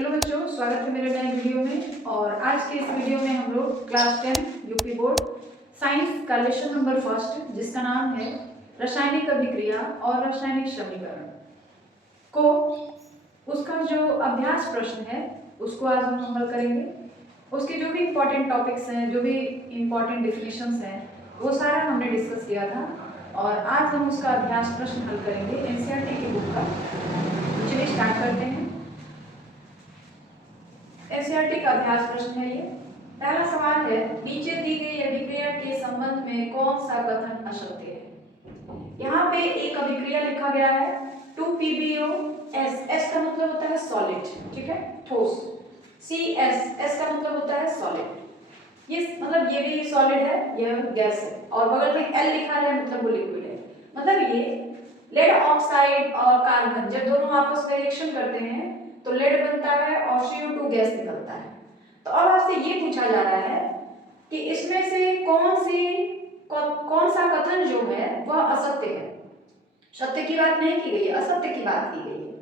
Hello बच्चों, स्वागत है मेरे नए वीडियो में। और आज के इस वीडियो में हम लोग क्लास 10 यूपी बोर्ड साइंस का लेसन नंबर फर्स्ट, जिसका नाम है रासायनिक अभिक्रिया और रासायनिक समीकरण को, उसका जो अभ्यास प्रश्न है उसको आज हम हल करेंगे। उसके जो भी इम्पोर्टेंट टॉपिक्स हैं, जो भी इम्पोर्टेंट डिफिनेशंस हैं, वो सारा हमने डिस्कस किया था और आज हम उसका अभ्यास प्रश्न हल करेंगे एनसीईआरटी की बुक का। चलिए स्टार्ट करते हैं। एनसीईआरटी का अभ्यास प्रश्न है ये। पहला सवाल है, नीचे दी गई अभिक्रिया के संबंध में कौन सा कथन असत्य है। यहाँ पे एक अभिक्रिया लिखा गया है 2PbO(S). S का मतलब होता है सॉलिड, ठीक है, ठोस। CS का मतलब होता है सॉलिड। ये मतलब ये भी सॉलिड है, यह गैस है। और बगल में L लिखा है मतलब वो लिक्विड है। मतलब ये लेड ऑक्साइड और कार्बन जब दोनों आपस में रिएक्शन करते हैं तो लेड बनता है और CO2 गैस निकलता है। तो अब आपसे ये पूछा जा रहा है कि इसमें से कौन सा कथन जो है वह असत्य है। सत्य की बात नहीं की गई है, असत्य की बात की गई है।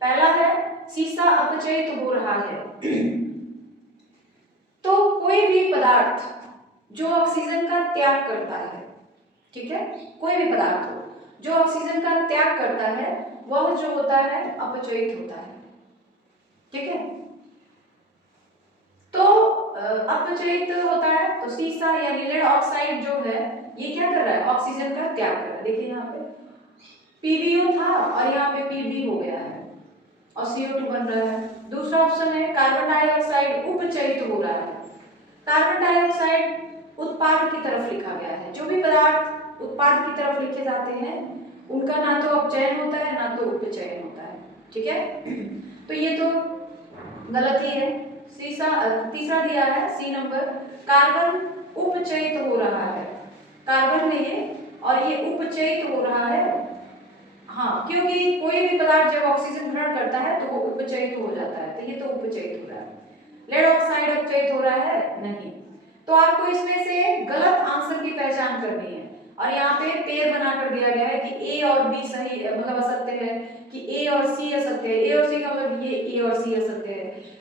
पहला है सीसा अपचयित हो रहा है। तो कोई भी पदार्थ जो ऑक्सीजन का त्याग करता है, ठीक है, कोई भी पदार्थ हो जो ऑक्सीजन का त्याग करता है वह जो होता है अपचयित होता है, ठीक है। तो अपचयित होता है तो सीसा यानी लेड ऑक्साइड जो है ये क्या कर रहा है, ऑक्सीजन का त्याग कर रहा है। देखिए यहाँ पे PbO था और यहाँ पे Pb हो गया है और CO2 बन रहा है। दूसरा ऑप्शन है कार्बन डाइऑक्साइड उपचयित हो रहा है। कार्बन डाइऑक्साइड उत्पाद की तरफ लिखा गया है। जो भी पदार्थ उत्पाद की तरफ लिखे जाते हैं उनका ना तो अपचयन होता है ना तो उपचयन होता है, ठीक है। तो ये तो गलत ही है। तीसरा दिया है C नंबर, कार्बन उपचयित हो रहा है। कार्बन में ये और ये उपचयित हो रहा है, हाँ, क्योंकि कोई भी पदार्थ जब ऑक्सीजन ग्रहण करता है तो वो उपचयित हो जाता है, तो ये तो उपचयित हो रहा है। लेड ऑक्साइड अपचयित हो रहा है नहीं। तो आपको इसमें से गलत आंसर की पहचान करनी है और यहाँ पे पेयर बनाकर दिया गया है कि A और B सही मतलब असत्य है, कि A और C असत्य है। A और C का मतलब ये A और C असत्य है।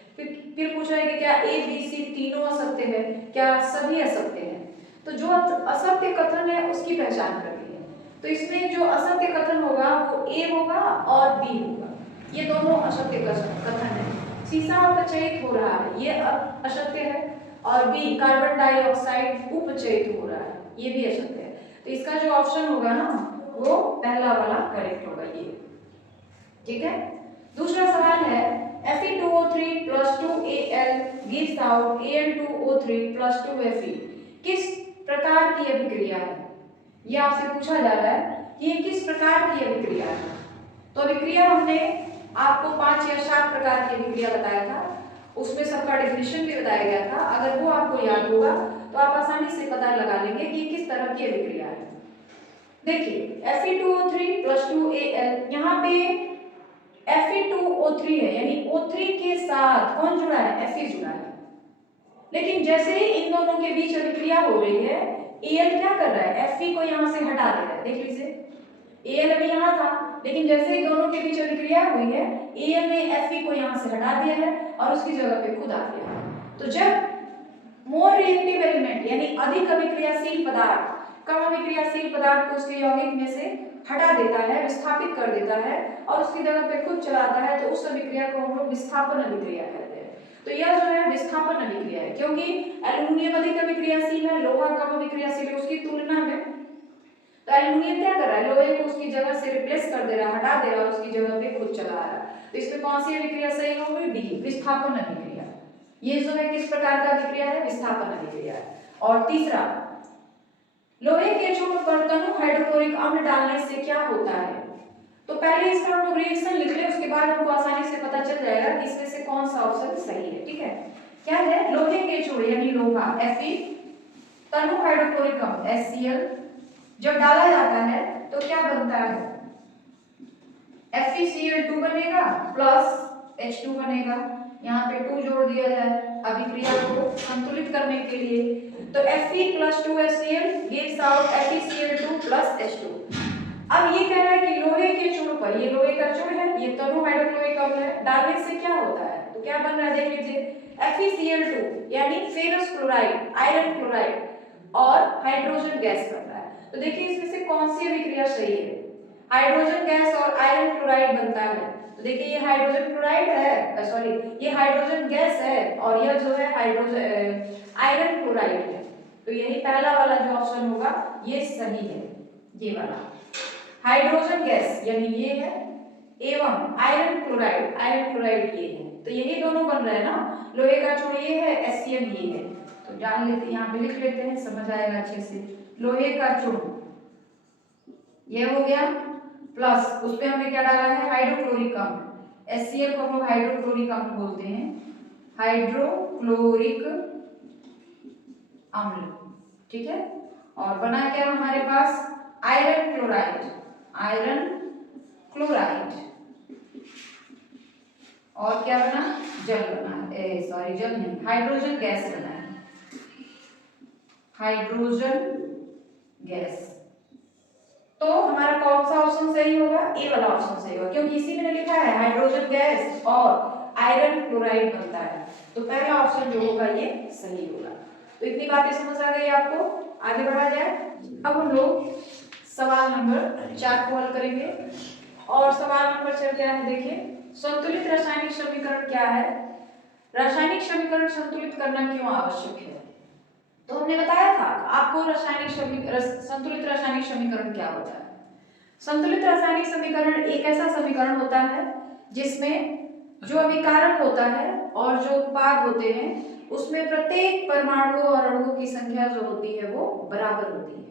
फिर पूछा है कि क्या A B C तीनों असत्य है, क्या सभी असत्य है। तो जो असत्य कथन है उसकी पहचान करनी है। तो इसमें जो असत्य कथन होगा वो A होगा और B होगा। ये दोनों असत्य कथन है। सीसा अपचयित हो रहा है ये असत्य है और B कार्बन डाइऑक्साइड उपचयित हो रहा है ये भी असत्य है। तो इसका जो ऑप्शन होगा ना वो पहला वाला करेक्ट होगा ये, ठीक है। दूसरा सवाल है Fe2O3 plus 2Al gives out Al2O3 plus 2Fe किस प्रकार की अभिक्रिया है। ये आपसे पूछा जा रहा है कि ये किस प्रकार की अभिक्रिया है। तो अभिक्रिया हमने आपको 5 या 7 प्रकार की अभिक्रिया बताया था, उसमें सबका डेफिनेशन भी बताया गया था। अगर वो आपको याद होगा तो आप आसानी से पता लगा लेंगे कि किस तरह की अभिक्रिया है। देखिए Fe2O3 plus 2Al, यहाँ पे Fe2O3 है यानी O3 के साथ कौन जुड़ा है, Fe जुड़ा है। लेकिन जैसे ही इन दोनों के बीच अभिक्रिया हो रही है Al क्या कर रहा है, Fe को यहाँ से हटा दे रहा है। देख लीजिए Al अभी यहाँ था लेकिन जैसे ही दोनों के बीच अभिक्रिया हुई है Al ने Fe को यहाँ से हटा दिया है और उसकी जगह पे खुद आ गया है। तो जब मोर रिएक्टिव एलिमेंट यानी अधिक अभिक्रियाशील पदार्थ कम अभिक्रियाशील पदार्थ को उसके यौगिक में से हटा देता है, विस्थापित कर देता है और उसकी जगह पे खुद चलाता है, तो उस अभिक्रिया को हम लोग विस्थापन अभिक्रिया कहते हैं। तो यह जो है विस्थापन अभिक्रिया है, क्योंकि एल्युमिनियम अधिक अभिक्रियाशील है, लोहा कम अभिक्रियाशील है उसकी तुलना में। तो एल्युमिनियम क्या कर रहा है, लोहे को उसकी जगह से रिप्लेस कर दे रहा है, हटा दे रहा है और उसकी जगह पे खुद चला रहा है। तो इसमें कौन सी अभिक्रिया सही होगी, डी, विस्थापन अभिक्रिया। ये जो है किस प्रकार का अभिक्रिया है, विस्थापन अभिक्रिया है। और तीसरा, लोहे के चूर्ण पर तनु हाइड्रोक्लोरिक अम्ल डालने से क्या होता है। तो पहले इसका हम लोग रिएक्शन लिख ले, उसके बाद हमको आसानी से पता चल जाएगा कि इसमें से कौन सा ऑप्शन सही है, ठीक है। क्या है, लोहे के चूर्ण यानी लोहा Fe, तनु हाइड्रोक्लोरिक अम्ल HCl जब डाला जाता है तो क्या बनता है, FeCl2 बनेगा प्लस H2 बनेगा। यहाँ पे 2 जोड़ दिया जाए अभिक्रिया को संतुलित करने के लिए। तो Fe plus 2HCl gives out FeCl2 plus H2। अब ये कह रहा है कि लोहे के चूर्ण पर, ये लोहे का चूर्ण है, ये तनु हाइड्रोक्लोरिक अम्ल है, डालने से क्या होता है, तो क्या बन रहा है देख लीजिए, FeCl2 यानी फेरस क्लोराइड, आयरन क्लोराइड और हाइड्रोजन गैस बन रहा है। तो देखिए इसमें से कौन सी अभिक्रिया सही है, हाइड्रोजन गैस और आयरन क्लोराइड बनता है। तो देखिए ये हाइड्रोजन क्लोराइड है, सॉरी ये हाइड्रोजन गैस है और यह जो है हाइड्रोजन आयरन क्लोराइड है। तो यही पहला वाला जो ऑप्शन होगा ये सही है, ये वाला हाइड्रोजन गैस यानी ये है एवं आयरन क्लोराइड ये है। तो यही दोनों बन रहे हैं ना, लोहे का चूड़ ये है, HCl ये है। तो जान लेते, यहाँ पे लिख लेते हैं, समझ आएगा अच्छे से। लोहे का चूड़ ये हो गया, प्लस उस पे हमने क्या डाला है, हाइड्रोक्लोरिक अम्ल। HCl को हम लोग हाइड्रोक्लोरिक अम्ल बोलते हैं, हाइड्रोक्लोरिक अम्ल, ठीक है। और बना क्या हमारे पास, आयरन क्लोराइड, आयरन क्लोराइड। और क्या बना, जल बना, सॉरी जल नहीं, हाइड्रोजन गैस बना है, हाइड्रोजन गैस। तो हमारा कौन सा ऑप्शन सही होगा, ए वाला ऑप्शन सही होगा, क्योंकि इसी में लिखा है हाइड्रोजन गैस और आयरन क्लोराइड बनता है। तो पहला ऑप्शन जो होगा ये सही होगा। तो इतनी बातें समझ आ गई आपको, आगे बढ़ा जाए। अब हम लोग सवाल नंबर 4 को हल करेंगे। और सवाल नंबर 4 क्या है, देखिए, संतुलित रासायनिक समीकरण क्या है, रासायनिक समीकरण संतुलित करना क्यों आवश्यक है। तो हमने बताया था आपको संतुलित रासायनिक समीकरण क्या होता है। संतुलित रासायनिक समीकरण एक ऐसा समीकरण होता है जिसमें जो अभिकारक होता है और जो उत्पाद होते हैं उसमें प्रत्येक परमाणु और अणुओं की संख्या जो होती है वो बराबर होती है।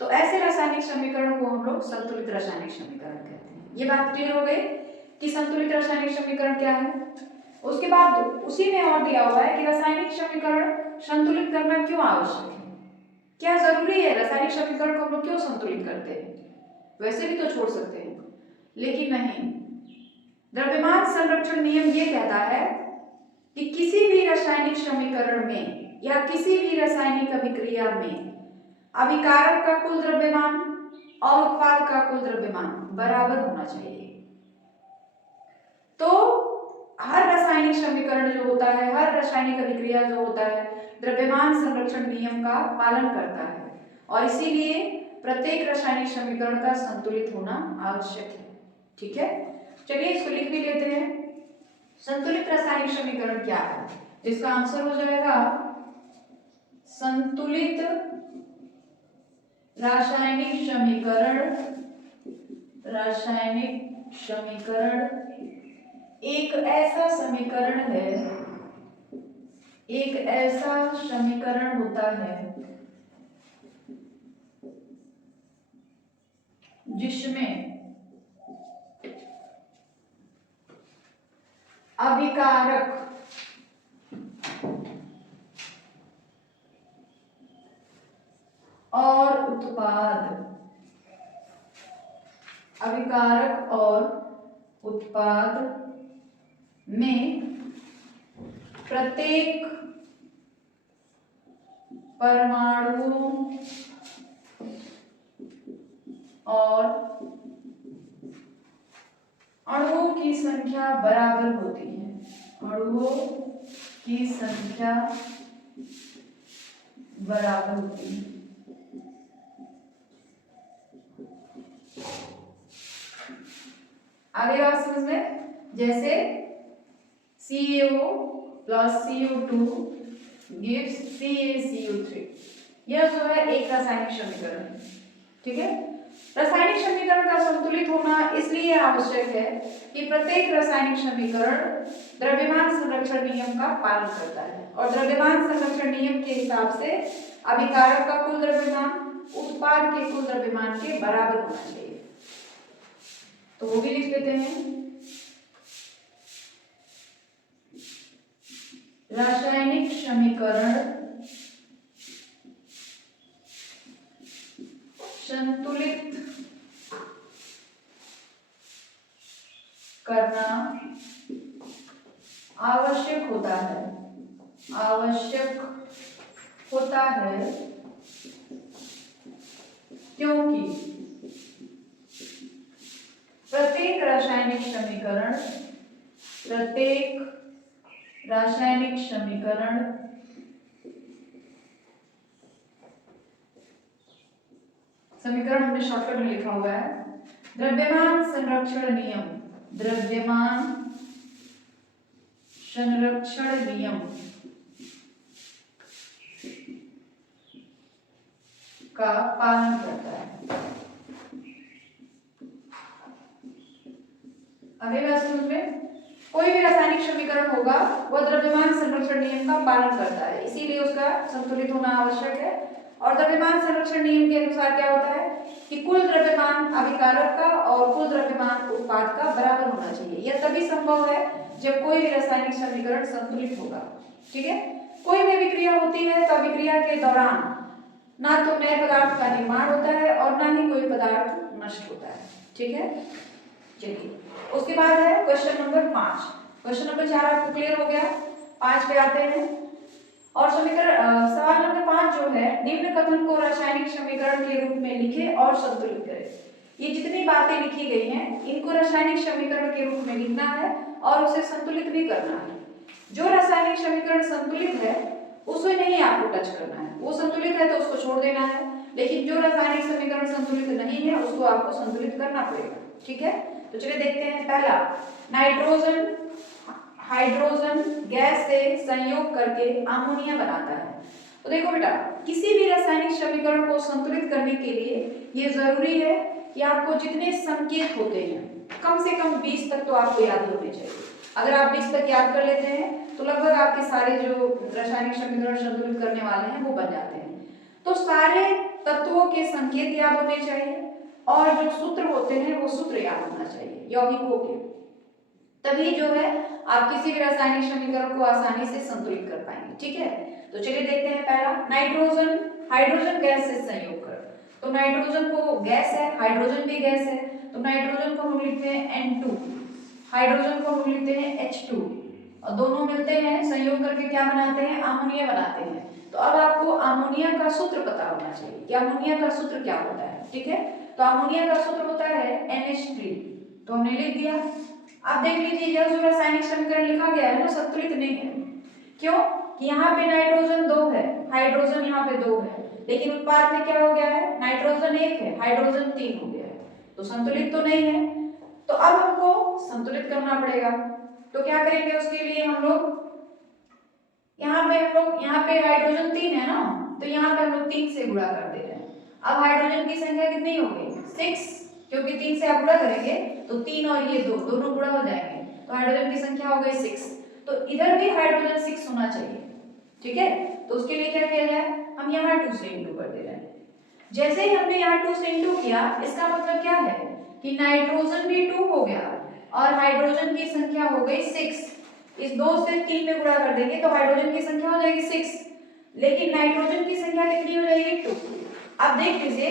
तो ऐसे रासायनिक समीकरण को हम लोग संतुलित रासायनिक समीकरण कहते हैं। ये बात क्लियर हो गई कि संतुलित रासायनिक समीकरण क्या है। उसके बाद उसी में और दिया हुआ है कि रासायनिक समीकरण संतुलित करना क्यों आवश्यक है, क्या जरूरी है, रासायनिक समीकरण को हम लोग क्यों संतुलित करते हैं, वैसे भी तो छोड़ सकते हैं, लेकिन नहीं। द्रव्यमान संरक्षण नियम ये कहता है कि किसी भी रासायनिक समीकरण में या किसी भी रासायनिक अभिक्रिया में अभिकारक का कुल द्रव्यमान और उत्पाद का कुल द्रव्यमान बराबर होना चाहिए। तो हर रासायनिक समीकरण जो होता है, हर रासायनिक अभिक्रिया जो होता है, द्रव्यमान संरक्षण नियम का पालन करता है और इसीलिए प्रत्येक रासायनिक समीकरण का संतुलित होना आवश्यक है। ठीक है, चलिए इसको लिख भी लेते हैं। संतुलित रासायनिक समीकरण क्या है, इसका आंसर हो जाएगा संतुलित रासायनिक समीकरण। रासायनिक समीकरण एक ऐसा समीकरण है, एक ऐसा समीकरण होता है जिसमें अभिकारक और उत्पाद, अभिकारक और उत्पाद में प्रत्येक परमाणु और अणुओं की संख्या बराबर होती है, अणुओं की संख्या बराबर होती है। आगे बात समझ में, जैसे CaO plus CO2 gives CaCO3, यह जो है एक रासायनिक समीकरण है। ठीक है, रासायनिक समीकरण का संतुलित होना इसलिए आवश्यक है कि प्रत्येक रासायनिक समीकरण द्रव्यमान संरक्षण नियम का पालन करता है और द्रव्यमान संरक्षण नियम के हिसाब से अभिकारक का कुल द्रव्यमान उत्पाद के कुल द्रव्यमान के बराबर होना चाहिए। तो वो भी लिख लेते हैं। रासायनिक समीकरण संतुलित करना आवश्यक होता है, आवश्यक होता है क्योंकि प्रत्येक रासायनिक समीकरण, प्रत्येक रासायनिक समीकरण हमने शॉर्टकट में लिखा हुआ है द्रव्यमान संरक्षण नियम, द्रव्यमान संरक्षण नियम का पालन करता है। अगली बात समझ में, कोई भी रासायनिक समीकरण होगा वह द्रव्यमान संरक्षण नियम का पालन करता है, इसीलिए उसका संतुलित होना आवश्यक है। और द्रव्यमान संरक्षण नियम के अनुसार क्या होता है कि कुल द्रव्यमान अभिकारक का और कुल द्रव्यमान उत्पाद का बराबर होना चाहिए। यह तभी संभव है जब कोई भी रासायनिक समीकरण संतुलित होगा। ठीक है, कोई भी अभिक्रिया होती है तो अभिक्रिया के दौरान ना तो नए पदार्थ का निर्माण होता है और ना ही कोई पदार्थ नष्ट होता है। ठीक है, चलिए उसके बाद है क्वेश्चन नंबर 5। क्वेश्चन नंबर 4 आपको क्लियर हो गया, 5 पे आते हैं। और समीकरण सवाल नंबर 5 जो है, निम्न कथन को रासायनिक समीकरण के रूप में लिखे और संतुलित करें। ये जितनी बातें लिखी गई हैं इनको रासायनिक समीकरण के रूप में लिखना है और उसे संतुलित भी करना है। जो रासायनिक समीकरण संतुलित है उसे नहीं आपको टच करना है, वो संतुलित है तो उसको छोड़ देना है, लेकिन जो रासायनिक समीकरण संतुलित नहीं है उसको आपको संतुलित करना पड़ेगा। ठीक है, तो चलिए देखते हैं। पहला, नाइट्रोजन हाइड्रोजन गैस से संयोग करके अमोनिया बनाता है। तो देखो बेटा, किसी भी रासायनिक समीकरण को संतुलित करने के लिए ये जरूरी है कि आपको जितने संकेत होते हैं कम से कम 20 तक तो आपको याद होने चाहिए। अगर आप 20 तक याद कर लेते हैं तो लगभग आपके सारे जो रासायनिक समीकरण संतुलित करने वाले हैं वो बन जाते हैं। तो सारे तत्वों के संकेत याद होने चाहिए और जो सूत्र होते हैं वो सूत्र याद होना चाहिए यौगिकों के, तभी जो है आप किसी भी रासायनिक समीकरण को आसानी से संतुलित कर पाएंगे। ठीक है, तो चलिए देखते हैं। पहला, नाइट्रोजन हाइड्रोजन गैस से संयोग कर। तो नाइट्रोजन को गैस है, हाइड्रोजन भी गैस है, तो नाइट्रोजन को हम लिखते हैं N2, हाइड्रोजन को हम लिखते हैं H2 और दोनों मिलते हैं संयोग करके क्या बनाते हैं, अमोनिया बनाते हैं। तो अब आपको अमोनिया का सूत्र पता होना चाहिए कि अमोनिया का सूत्र क्या होता है। ठीक है, तो अमोनिया का सूत्र होता है NH3, तो हमने लिख दिया। अब देख लीजिए, यह जो रासायनिक समीकरण लिखा गया है ना संतुलित नहीं है। क्यों? कि यहाँ पे नाइट्रोजन 2 है, हाइड्रोजन यहाँ पे 2 है, लेकिन उत्पाद में क्या हो गया है, नाइट्रोजन 1 है, हाइड्रोजन 3 हो गया है, तो संतुलित तो नहीं है। तो अब हमको संतुलित करना पड़ेगा। तो क्या करेंगे उसके लिए, हम लोग यहाँ पे हाइड्रोजन 3 है ना, तो यहाँ पे हम लोग 3 से गुणा कर दे रहे हैं। अब हाइड्रोजन की संख्या कितनी हो गई, 6, क्योंकि 3 से आप गुणा करेंगे तो 3 और ये 2 दोनों गुणा हो जाएंगे, तो हाइड्रोजन की संख्या हो गई 6। तो इधर भी हाइड्रोजन 6 होना चाहिए। ठीक है, तो उसके लिए क्या किया जाए, हम यहाँ 2 से इंटू कर दे रहे हैं। जैसे ही हमने यहाँ 2 से इंटू किया, इसका मतलब क्या है कि नाइट्रोजन भी 2 हो गया और हाइड्रोजन की संख्या हो गई 6। इस 2 से 3 में गुणा कर देंगे तो हाइड्रोजन की संख्या हो जाएगी 6, लेकिन नाइट्रोजन की संख्या कितनी हो जाएगी, 2। अब देख लीजिए,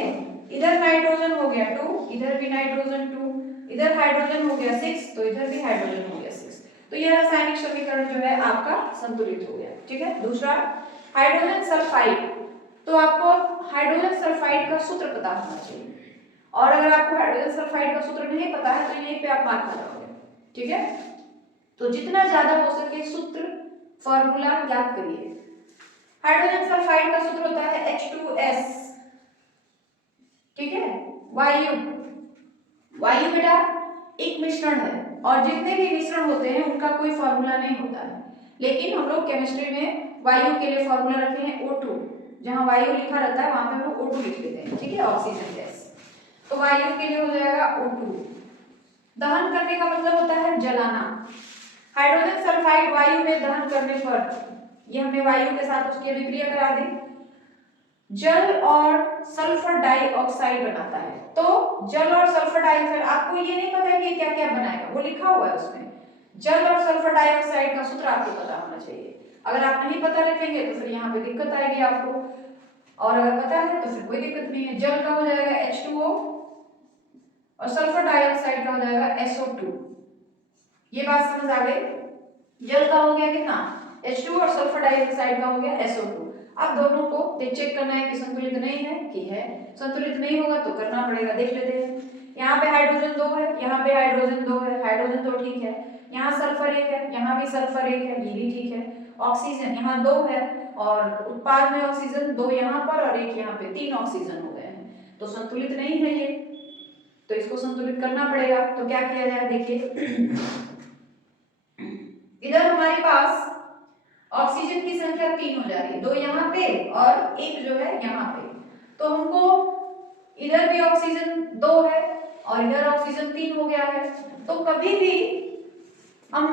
इधर नाइट्रोजन हो गया 2, इधर भी नाइट्रोजन 2, इधर हाइड्रोजन हो गया 6, तो इधर भी हाइड्रोजन हो गया 6। तो यह रासायनिक समीकरण जो है आपका संतुलित हो गया। ठीक है, दूसरा, हाइड्रोजन सल्फाइड। तो आपको हाइड्रोजन सल्फाइड का सूत्र पता होना चाहिए, और अगर आपको हाइड्रोजन सल्फाइड का सूत्र नहीं पता है तो यहीं पे आप मार्क लगाओगे। ठीक है, तो जितना ज्यादा हो सके सूत्र फॉर्मूला याद करिए। हाइड्रोजन सल्फाइड का सूत्र होता है H2S। ठीक है, वायु बेटा एक मिश्रण है और जितने भी मिश्रण होते हैं उनका कोई फॉर्मूला नहीं होता है, लेकिन हम लोग केमिस्ट्री में वायु के लिए फॉर्मूला रखे हैं O2। जहां वायु लिखा रहता है वहां पे हम लोग O2 लिख लेते हैं। ठीक है, ऑक्सीजन गैस, तो वायु के लिए हो जाएगा O2। दहन करने का मतलब होता है जलाना। हाइड्रोजन सल्फाइड वायु में दहन करने पर, ये हमने वायु के साथ उसकी अभिक्रिया करा दी, जल और सल्फर डाइऑक्साइड बनाता है। तो जल और सल्फर डाइऑक्साइड, आपको ये नहीं पता है कि क्या क्या बनाएगा, वो लिखा हुआ है उसमें। जल और सल्फर डाइऑक्साइड का सूत्र आपको पता होना चाहिए। अगर आप नहीं पता रखेंगे तो फिर यहाँ पे दिक्कत आएगी आपको, और अगर पता है तो फिर कोई दिक्कत नहीं है। जल का हो जाएगा H2O और सल्फर डाइऑक्साइड का हो जाएगा SO2। ये बात समझ आ गई? जल का हो गया कितना, H2 और सल्फर डाइऑक्साइड का हो गया SO2। अब दोनों को चेक करना है कि संतुलित नहीं है कि है। संतुलित नहीं होगा तो करना पड़ेगा, देख लेते हैं। यहाँ पे हाइड्रोजन 2 है, यहाँ पे हाइड्रोजन 2 है, हाइड्रोजन 2 ठीक है, यहाँ सल्फर 1 है, यहाँ भी सल्फर 1 है, ये भी ठीक है। ऑक्सीजन यहाँ 2 है और उत्पाद में ऑक्सीजन 2 यहाँ पर और 1 यहाँ पे, 3 ऑक्सीजन हो गए हैं, तो संतुलित नहीं है ये, तो इसको संतुलित करना पड़ेगा। तो क्या किया जाए, देखिए इधर हमारे पास ऑक्सीजन की संख्या 3 हो जा रही है, 2 यहाँ पे और 1 जो है यहाँ पे, तो हमको इधर भी ऑक्सीजन 2 है और इधर ऑक्सीजन 3 हो गया है। तो कभी भी हम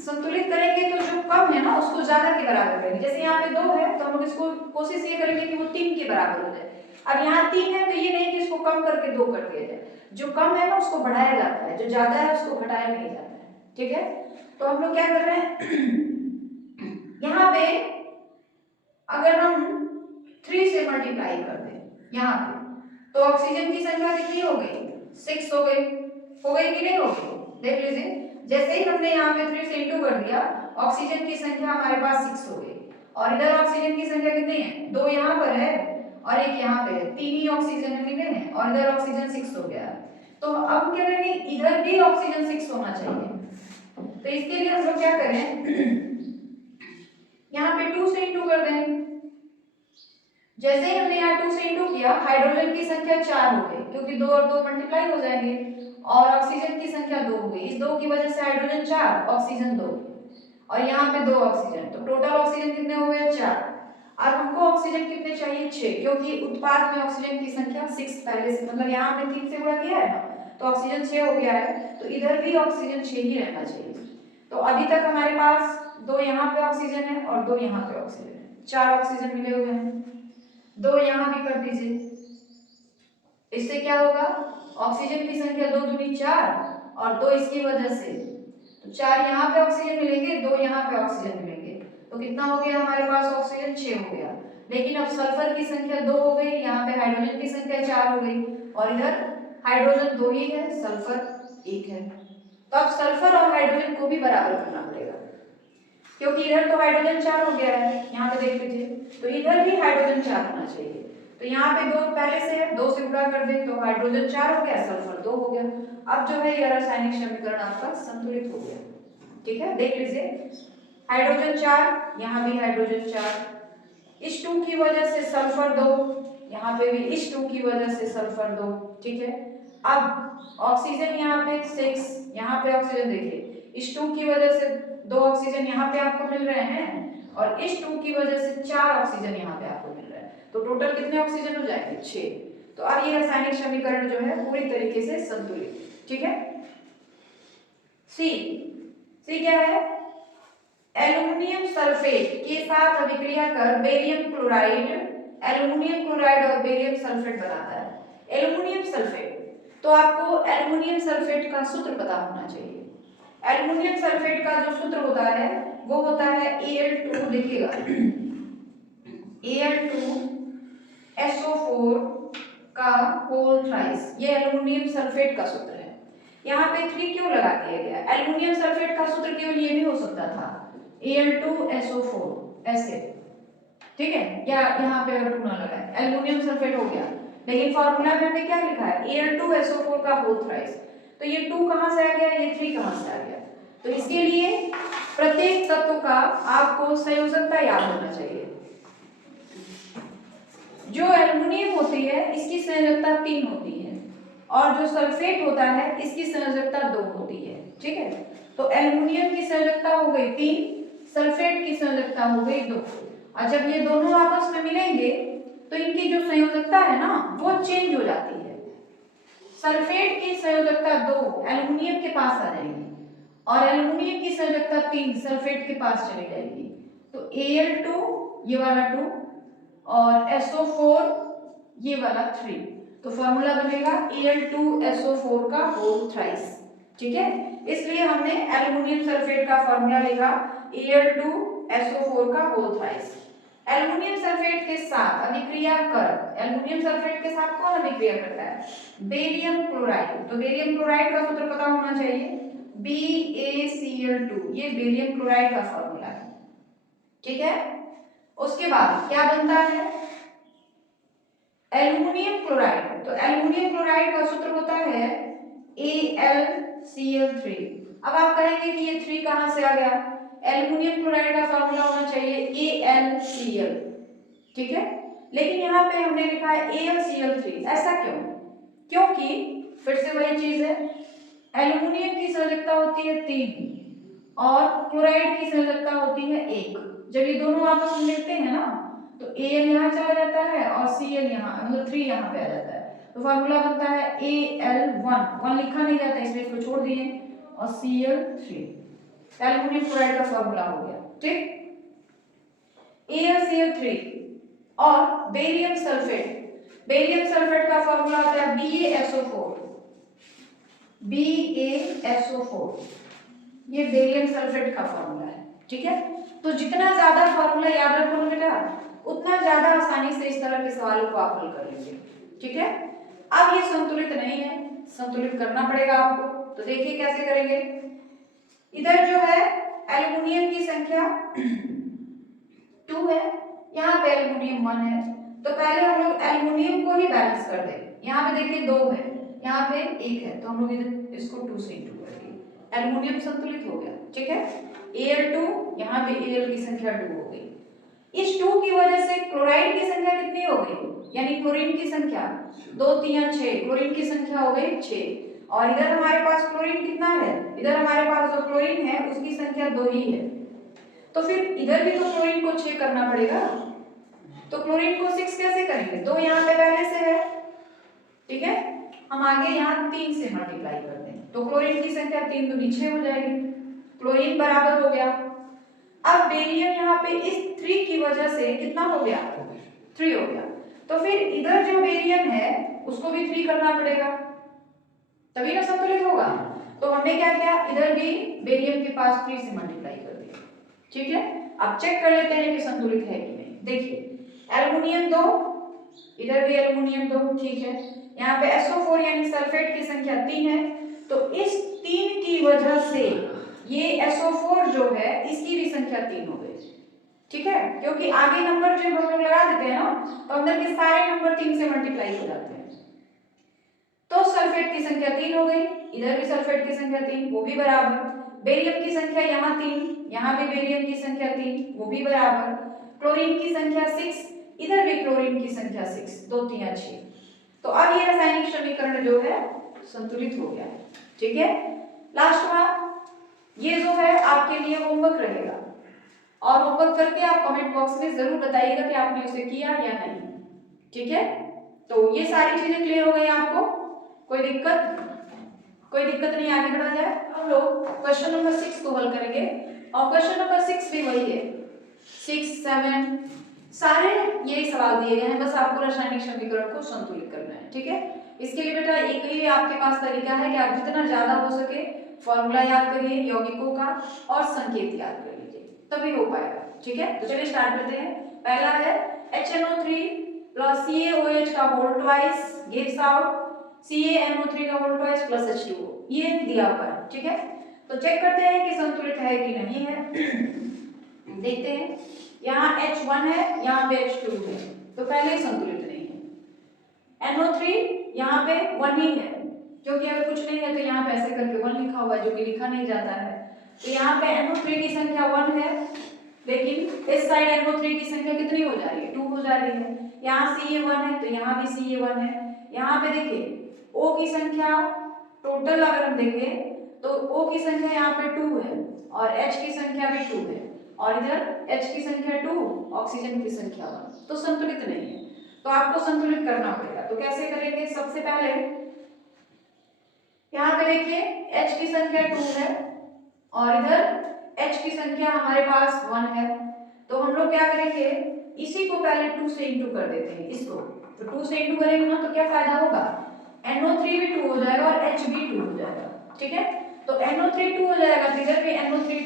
संतुलित करेंगे तो जो कम है ना उसको ज्यादा के बराबर करेंगे। जैसे यहाँ पे 2 है तो हम लोग इसको कोशिश ये करेंगे कि वो 3 के बराबर हो जाए। अब यहाँ 3 है तो ये नहीं कि इसको कम करके 2 कर दिया जाए, जो कम है ना उसको बढ़ाया जाता है, जो ज्यादा है उसको घटाया नहीं जाता है, ठीक है। तो हम लोग क्या कर रहे हैं यहाँ पे अगर हम 3 से मल्टीप्लाई कर दें यहाँ पे तो ऑक्सीजन की संख्या कितनी हो गई, 6 हो गई कि नहीं हो गई, देख लीजिए। जैसे ही हमने यहाँ पे 3 से इंटू कर दिया ऑक्सीजन की संख्या हमारे पास 6 हो गई और इधर ऑक्सीजन की संख्या कितनी है, 2 यहाँ पर है और 1 यहाँ पे है, 3 ही ऑक्सीजन कितने हैं और इधर ऑक्सीजन 6 हो गया। तो अब क्या करेंगे, इधर भी ऑक्सीजन 6 होना चाहिए। तो इसके लिए हम लोग क्या करें यहाँ पे 2 से इंटू कर दें। जैसे ही हमने यहाँ 2 से इंटू किया हाइड्रोजन की संख्या 4 हो गई क्योंकि 2 और 2 मल्टीप्लाई हो जाएंगे और ऑक्सीजन की संख्या 2 हो गई। इस 2 की वजह से हाइड्रोजन 4 ऑक्सीजन 2 और यहाँ पे 2 ऑक्सीजन, तो टोटल ऑक्सीजन कितने हो गए 4। और हमको ऑक्सीजन कितने चाहिए 6, क्योंकि उत्पाद में ऑक्सीजन की संख्या 6 पहले से, मतलब यहाँ पे 3 से गुणा किया है ना तो ऑक्सीजन 6 हो गया है, तो इधर भी ऑक्सीजन 6 ही रहना चाहिए। तो अभी तक हमारे पास 2 यहाँ पे ऑक्सीजन है और 2 यहाँ पे ऑक्सीजन है, 4 ऑक्सीजन मिले हुए हैं। 2 यहाँ भी कर दीजिए, इससे क्या होगा ऑक्सीजन की संख्या 2 दूनी 4 और 2 इसकी वजह से, तो 4 यहाँ पे ऑक्सीजन मिलेंगे, 2 यहाँ पे ऑक्सीजन मिलेंगे, तो कितना हो गया हमारे पास ऑक्सीजन 6 हो गया। लेकिन अब सल्फर की संख्या 2 हो गई, यहाँ पे हाइड्रोजन की संख्या 4 हो गई और इधर हाइड्रोजन 2 ही है, सल्फर 1 है। तो अब सल्फर और हाइड्रोजन को भी बराबर करना पड़ेगा क्योंकि इधर तो हाइड्रोजन 4 हो गया है, यहाँ पे देख लीजिए, तो इधर भी हाइड्रोजन 4 होना चाहिए। तो यहाँ पे 2 पहले से है, 2 से गुणा कर दें तो हाइड्रोजन 4 हो गया, सल्फर 2 हो गया। अब जो है ये रासायनिक समीकरण आपका संतुलित हो गया, ठीक है। देख लीजिए हाइड्रोजन 4, यहाँ भी हाइड्रोजन 4, इस 2 की वजह से सल्फर 2, यहाँ पे भी इस 2 की वजह से सल्फर 2, ठीक है। अब ऑक्सीजन यहाँ पे 6, यहाँ पे ऑक्सीजन देखिए इस 2 की वजह से 2 ऑक्सीजन यहाँ पे आपको मिल रहे हैं और इस 2 की वजह से 4 ऑक्सीजन यहाँ पे आपको मिल रहा है, तो टोटल कितने ऑक्सीजन हो जाएंगे 6। तो अब ये रासायनिक समीकरण जो है पूरी तरीके से संतुलित, ठीक है। सी क्या है, एल्युमिनियम सल्फेट के साथ अभिक्रिया कर बेरियम क्लोराइड, एल्युमिनियम क्लोराइड और बेरियम सल्फेट बनाता है। एल्युमिनियम सल्फेट, तो आपको एल्युमिनियम सल्फेट का सूत्र पता होना चाहिए। एल्युमिनियम सल्फेट का जो सूत्र होता है वो होता है Al2, देखिएगा Al2SO4 का होल थ्राइस, ये एल्युमिनियम सल्फेट का सूत्र है। यहाँ पे 3 क्यों लगा दिया गया, एल्युमिनियम सल्फेट का सूत्र केवल ये भी हो सकता था Al2SO4 ऐसे, ठीक है, या यहाँ पे अगर 2 ना लगाए एल्युमिनियम सल्फेट हो गया, लेकिन फॉर्मूला में हमने क्या लिखा है Al2SO4 का होल थ्राइस, तो ये 2 कहाँ से आ गया, ये 3 कहाँ से आ गया। तो इसके लिए प्रत्येक तत्व का आपको संयोजकता याद होना चाहिए। जो एल्युमिनियम होती है इसकी संयोजकता 3 होती है और जो सल्फेट होता है इसकी संयोजकता 2 होती है, ठीक है। तो एल्युमिनियम की संयोजकता हो गई 3, सल्फेट की संयोजकता हो गई 2, और जब ये दोनों आपस में मिलेंगे तो इनकी जो संयोजकता है ना वो चेंज हो जाती है। सल्फेट की संयोजकता 2 एल्युमिनियम के पास आ जाएगी और एल्युमिनियम की संयोजकता 3 सल्फेट के पास चली जाएगी, तो Al2 ये वाला 2 और SO4 ये वाला 3, तो फॉर्मूला बनेगा Al2SO4 का होल थ्राइस, ठीक है। इसलिए हमने एल्युमिनियम सल्फेट का फॉर्मूला लिखा Al2SO4 का होल थ्राइस। एल्युमिनियम सल्फेट के साथ अभिक्रिया कर, एल्युमिनियम सल्फेट के साथ कौन अभिक्रिया करता है, बेरियम क्लोराइड, तो बेरियम क्लोराइड का सूत्र पता होना चाहिए BaCl2, ये बेरियम क्लोराइड का फॉर्मूला है, ठीक है। उसके बाद क्या बनता है एल्युमिनियम क्लोराइड, तो एल्युमिनियम क्लोराइड का सूत्र होता है AlCl3, अब आप कहेंगे कि ये 3 कहाँ से आ गया? एल्युमिनियम क्लोराइड का फॉर्मूला होना चाहिए AlCl, ठीक है, लेकिन यहाँ पे हमने लिखा है AlCl3। ऐसा क्यों? क्योंकि फिर से वही चीज है, एल्युमिनियम की संयोजकता होती है 3 और क्लोराइड की संयोजकता होती है 1। जब ये दोनों आपस में मिलते हैं ना तो Al यहाँ चला जाता है और Cl यहाँ, मतलब 3 यहाँ पे आ जाता है, तो फॉर्मूला बनता है Al1, 1 लिखा नहीं जाता इसलिए इसको छोड़ दिए, और Cl3, एल्युमिनियम क्लोराइड का फॉर्मूला हो गया, ठीक। AlCl3 और बेरियम सल्फेट का फॉर्मूला होता है BaSO4, ये बेरियम सल्फेट का फॉर्मूला है, ठीक है। तो जितना ज्यादा फॉर्मूला याद रखोगे बेटा उतना ज्यादा आसानी से इस तरह के सवालों को आप हल कर लेंगे, ठीक है। अब ये संतुलित नहीं है, संतुलित करना पड़ेगा आपको, तो देखिए कैसे करेंगे। इधर जो है एल्युमिनियम की संख्या 2 है, यहाँ पे एल्युमिनियम 1 है, तो पहले हम लोग एल्युमिनियम को ही बैलेंस कर दें। यहाँ पे देखिए 2 है, यहाँ पे 1 है, तो हम लोग इधर इसको 2 से इंटू करेंगे, एल्युमिनियम संतुलित हो गया, ठीक है। Al2, यहाँ पे Al की संख्या 2 हो गई। इस 2 की वजह से क्लोराइड की संख्या कितनी हो गई, यानी क्लोरीन की संख्या 2 3 6, क्लोरीन की संख्या हो गई 6। और इधर हमारे पास क्लोरीन कितना है, इधर हमारे पास जो क्लोरीन है उसकी संख्या 2 ही है, तो फिर इधर भी तो क्लोरीन को 6 करना पड़ेगा, तो क्लोरीन को 6 कैसे करेंगे, 2 यहाँ पे पहले से है, ठीक है, हम आगे यहाँ 3 से मल्टीप्लाई करते हैं, तो क्लोरीन की संख्या 3 दूनी 6 हो जाएगी, क्लोरीन बराबर हो गया। अब बेरियम यहाँ पे इस 3 की वजह से कितना हो गया, 3 हो गया, तो फिर इधर जो बेरियम है उसको भी 3 करना पड़ेगा, तभी ना संतुलित होगा। तो हमने क्या किया, इधर भी बेरियम के पास 3 से मल्टीप्लाई कर दिया, ठीक है। अब चेक कर लेते हैं कि संतुलित है कि नहीं। देखिए एल्युमिनियम 2, इधर भी एल्युमिनियम 2, ठीक है, यहाँ पे SO4 यानी सल्फेट की संख्या 3 है, तो इस 3 की वजह से ये SO4 जो है इसकी भी संख्या 3 हो गई, ठीक है, क्योंकि आगे नंबर जब हम लोग लगा देते हैं ना तो अंदर के सारे नंबर 3 से मल्टीप्लाई हो जाते हैं, तो सल्फेट की संख्या 3 हो गई, इधर भी सल्फेट की संख्या 3, वो भी बराबर, बेरियम की संख्या यहाँ 3, यहाँ भी बेरियम की संख्या 3, वो भी बराबर, क्लोरीन की संख्या 6, इधर भी क्लोरीन की संख्या 6, 2 3 6, तो अब ये रासायनिक समीकरण जो है संतुलित हो गया है, ठीक है। लास्ट में ये जो है आपके लिए होमवर्क रहेगा, और होमवर्क करके आप कमेंट बॉक्स में जरूर बताइएगा कि आपने उसे किया या नहीं, ठीक है। तो ये सारी चीजें क्लियर हो गई आपको, कोई दिक्कत नहीं, आगे बढ़ा जाए। हम लोग क्वेश्चन नंबर 6 को हल करेंगे, और क्वेश्चन नंबर 6 भी वही है, 6 7 सारे यही सवाल दिए गए हैं, बस आपको रासायनिक समीकरण को संतुलित करना है, ठीक है। इसके लिए बेटा एक ही आपके पास तरीका है कि आप जितना ज्यादा हो सके फॉर्मूला याद करिए यौगिकों का और संकेत याद कर लीजिए, तभी हो पाएगा, ठीक है। तो चलिए स्टार्ट करते हैं। पहला है HNO3 plus CaOH का whole twice gives out CaNO3 का होल ट्वाइस प्लस H2O, ये दिया हुआ है, ठीक है। तो चेक करते हैं कि संतुलित है कि नहीं है। देखते हैं, यहाँ H1 है, यहाँ पे H2 है, तो पहले ही संतुलित नहीं है। NO3 यहाँ पे 1 ही है, क्योंकि अगर कुछ नहीं है तो यहाँ पे ऐसे करके 1 लिखा हुआ है जो कि लिखा नहीं जाता है, तो यहाँ पे NO3 की संख्या 1 है, लेकिन इस साइड NO3 की संख्या कितनी हो जा रही है, 2 हो जा रही है। यहाँ Ca1 है तो यहाँ भी Ca1 है। यहाँ पे देखिए O की संख्या टोटल अगर हम देखें तो O की संख्या यहाँ पे 2 है और H की संख्या भी 2 है, और इधर H की संख्या 2, ऑक्सीजन की संख्या 1, तो संतुलित नहीं है, तो आपको संतुलित करना पड़ेगा। तो कैसे करेंगे, सबसे पहले यहाँ पे देखिए H की संख्या 2 है और इधर H की संख्या हमारे पास 1 है, तो हम लोग क्या करेंगे, इसी को पहले 2 से इंटू कर देते हैं इसको, तो 2 से इंटू करेंगे ना तो क्या फायदा होगा, NO3 भी 2 हो जाएगा और H भी 2 हो जाएगा, ठीक है। तो NO3 2 हो जाएगा, तो इधर भी NO3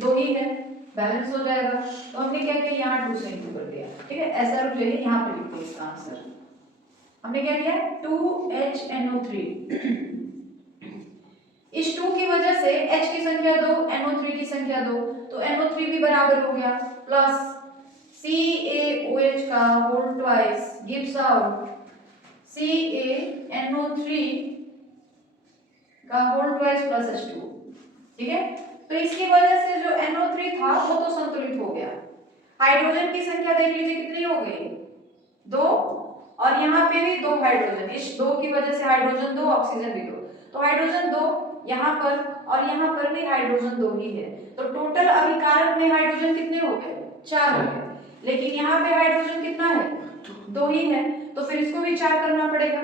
2 ही है, बैलेंस हो जाएगा। तो हमने क्या किया, यहाँ 2 से इंटू कर दिया, ठीक है। ऐसा रुक जाइए, यहाँ पे लिखते हैं इसका आंसर। हमने क्या किया, 2HNO3 इस 2 की वजह से H की संख्या 2, NO3 की संख्या 2, तो NO3 भी बराबर हो गया, प्लस CaOH का whole twice gives out CaNO3 का होल ट्वाइस प्लस H2, ठीक है। तो इसकी वजह से जो NO3 था वो तो संतुलित हो गया। हाइड्रोजन की संख्या देख लीजिए कितनी हो गई, 2, और यहाँ पे भी 2 हाइड्रोजन, इस 2 की वजह से हाइड्रोजन 2, ऑक्सीजन भी 2, तो हाइड्रोजन 2 यहाँ पर और यहाँ पर भी हाइड्रोजन 2 ही है। तो टोटल अभिकारक में हाइड्रोजन कितने हो गए, 4 हो गए, लेकिन यहाँ पे हाइड्रोजन कितना है, 2 ही है, तो फिर इसको भी 4 करना पड़ेगा।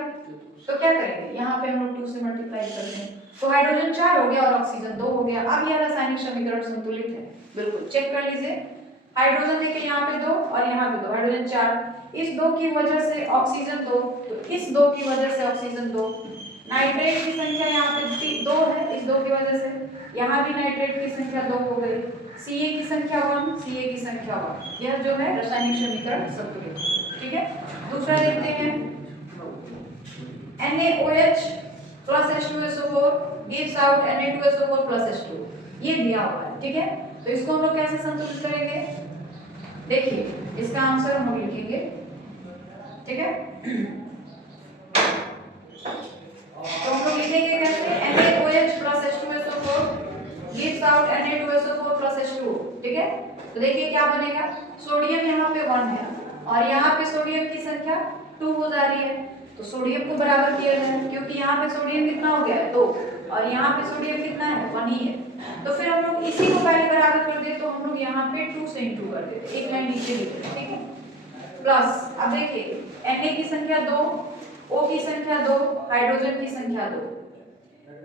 तो क्या करेंगे, यहाँ पे हम लोग 2 से मल्टीप्लाई करते हैं, तो हाइड्रोजन 4 हो गया और ऑक्सीजन 2 हो गया। अब यह रासायनिक समीकरण संतुलित है, बिल्कुल चेक कर लीजिए। हाइड्रोजन देखिए यहाँ पे 2 और यहाँ पे 2, हाइड्रोजन 4, इस 2 की वजह से ऑक्सीजन 2, तो इस 2 की वजह से ऑक्सीजन 2, नाइट्रेट की संख्या यहाँ पे 2 है, इस 2 की वजह से यहाँ भी नाइट्रेट की संख्या 2 हो गई, Ca की संख्या 1, Ca की संख्या 1, यह जो है रासायनिक समीकरण संतुलित है। ठीक है, दूसरा देखते हैं, NaOH plus H2SO4 gives out Na2SO4 plus H2, ये दिया हुआ है। ठीक है, तो इसको हम लोग कैसे संतुलित करेंगे, देखिए इसका आंसर हम लोग लिखेंगे। ठीक है, तो हम लोग लिखेंगे कैसे, NaOH plus H2SO4 gives out Na2SO4 plus H2। ठीक है, तो देखिए क्या बनेगा, सोडियम यहाँ पे 1 है और यहाँ पे सोडियम की संख्या 2 हो जा रही है, तो सोडियम को बराबर किया जाए, क्योंकि यहाँ पे सोडियम कितना हो गया है, 2, और यहाँ पे सोडियम कितना है, 1 ही है, तो फिर हम लोग इसी को पहले बराबर कर दे, तो हम लोग यहाँ पे 2 से इंटू कर देते, एक लाइन नीचे लिख देते। ठीक है, प्लस अब देखिए Na की संख्या 2, O की संख्या 2, हाइड्रोजन की संख्या 2,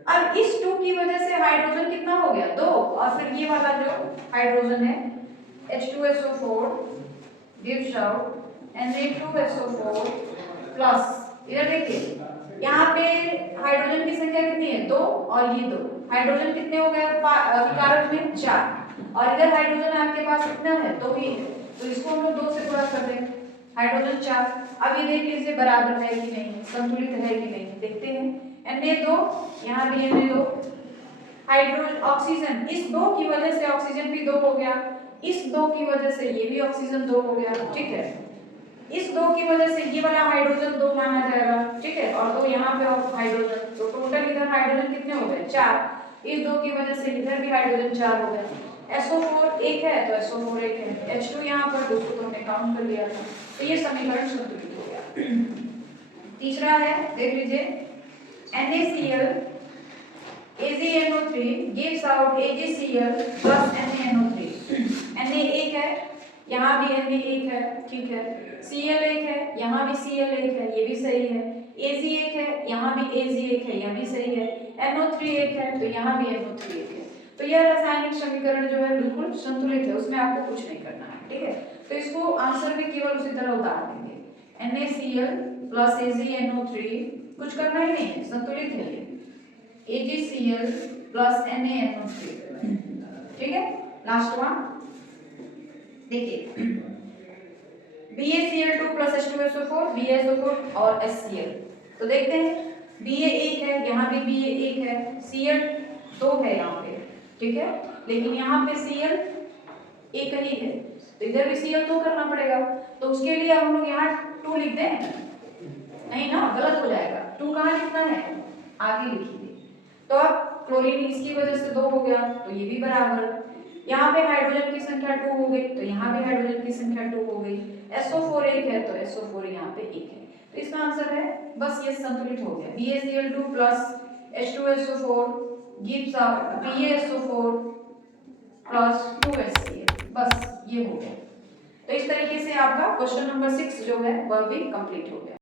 अब इस 2 की वजह से हाइड्रोजन कितना हो गया, 2, और फिर ये वाला जो हाइड्रोजन है H2SO4 gives out Na2SO4 plus, इधर देखिए यहाँ पे हाइड्रोजन की संख्या कितनी है, 2, और ये 2, हाइड्रोजन कितने हो गए अभिकारक में, 4, और इधर हाइड्रोजन आपके पास कितना है, 2 ही है, तो इसको हम लोग 2 से गुणा कर देंगे, हाइड्रोजन 4। अब ये देख लीजिए बराबर है कि नहीं, संतुलित है कि नहीं, देखते हैं। Na2, यहाँ भी Na2, हाइड्रोजन ऑक्सीजन, इस 2 की वजह से ऑक्सीजन भी 2 हो गया, इस 2 की वजह से ये भी ऑक्सीजन 2 हो गया। ठीक है, इस 2 की वजह से ये वाला हाइड्रोजन 2 माना जाएगा। ठीक है, और 2 यहाँ पे हाइड्रोजन, तो टोटल इधर हाइड्रोजन कितने हो गए, 4, इस 2 की वजह से इधर भी हाइड्रोजन 4 हो गए। SO4 1 है तो SO4 1 है, H2 यहाँ पर 2 को तो हमने काउंट कर लिया था, तो ये समीकरण संतुलित हो गया। तीसरा है, देख लीजिए, NaCl AgNO3 gives out AgCl plus NaNO3, Na 1 है, यहाँ भी Na 1 है, ठीक है, Cl 1 है, यहाँ भी Cl 1 है, ये भी सही है, Ag 1 है, यहाँ भी Ag 1 है, यह भी सही है, NO3 1 है, तो यहाँ भी NO3 1 है, तो यह रासायनिक समीकरण जो है बिल्कुल संतुलित है, उसमें आपको कुछ नहीं करना है। ठीक है, तो इसको आंसर भी केवल उसी तरह उतार देंगे, NaCl plus AgNO3, कुछ करना ही नहीं है, संतुलित है ये, AgCl plus NaNO3। ठीक है, लास्ट वन देखिए, BaCl2 plus H2SO4, BaSO4 और HCl, तो देखते हैं Ba 1 है, यहाँ भी Ba 1 है, Cl 2 है यहाँ पे, ठीक है, लेकिन यहाँ पे Cl 1 ही है, तो इधर भी Cl 2 करना पड़ेगा, तो उसके लिए हम लोग यहाँ 2 लिख दें, नहीं ना, गलत हो जाएगा, 2 कहाँ लिखना है, आगे लिखिए, तो अब क्लोरीन इसकी वजह से 2 हो गया, तो ये भी बराबर, यहाँ पे हाइड्रोजन की संख्या 2 हो गई, तो यहाँ भी हाइड्रोजन की संख्या 2 हो गई, SO4 1 है तो SO4 यहाँ पे 1 है, तो इसका आंसर है, बस ये संतुलित हो गया, BaCl2 plus H2SO4 gives out BaSO4 plus 2HCl, बस ये हो गया। तो इस तरीके से आपका क्वेश्चन नंबर 6 जो है वह भी कंप्लीट हो गया।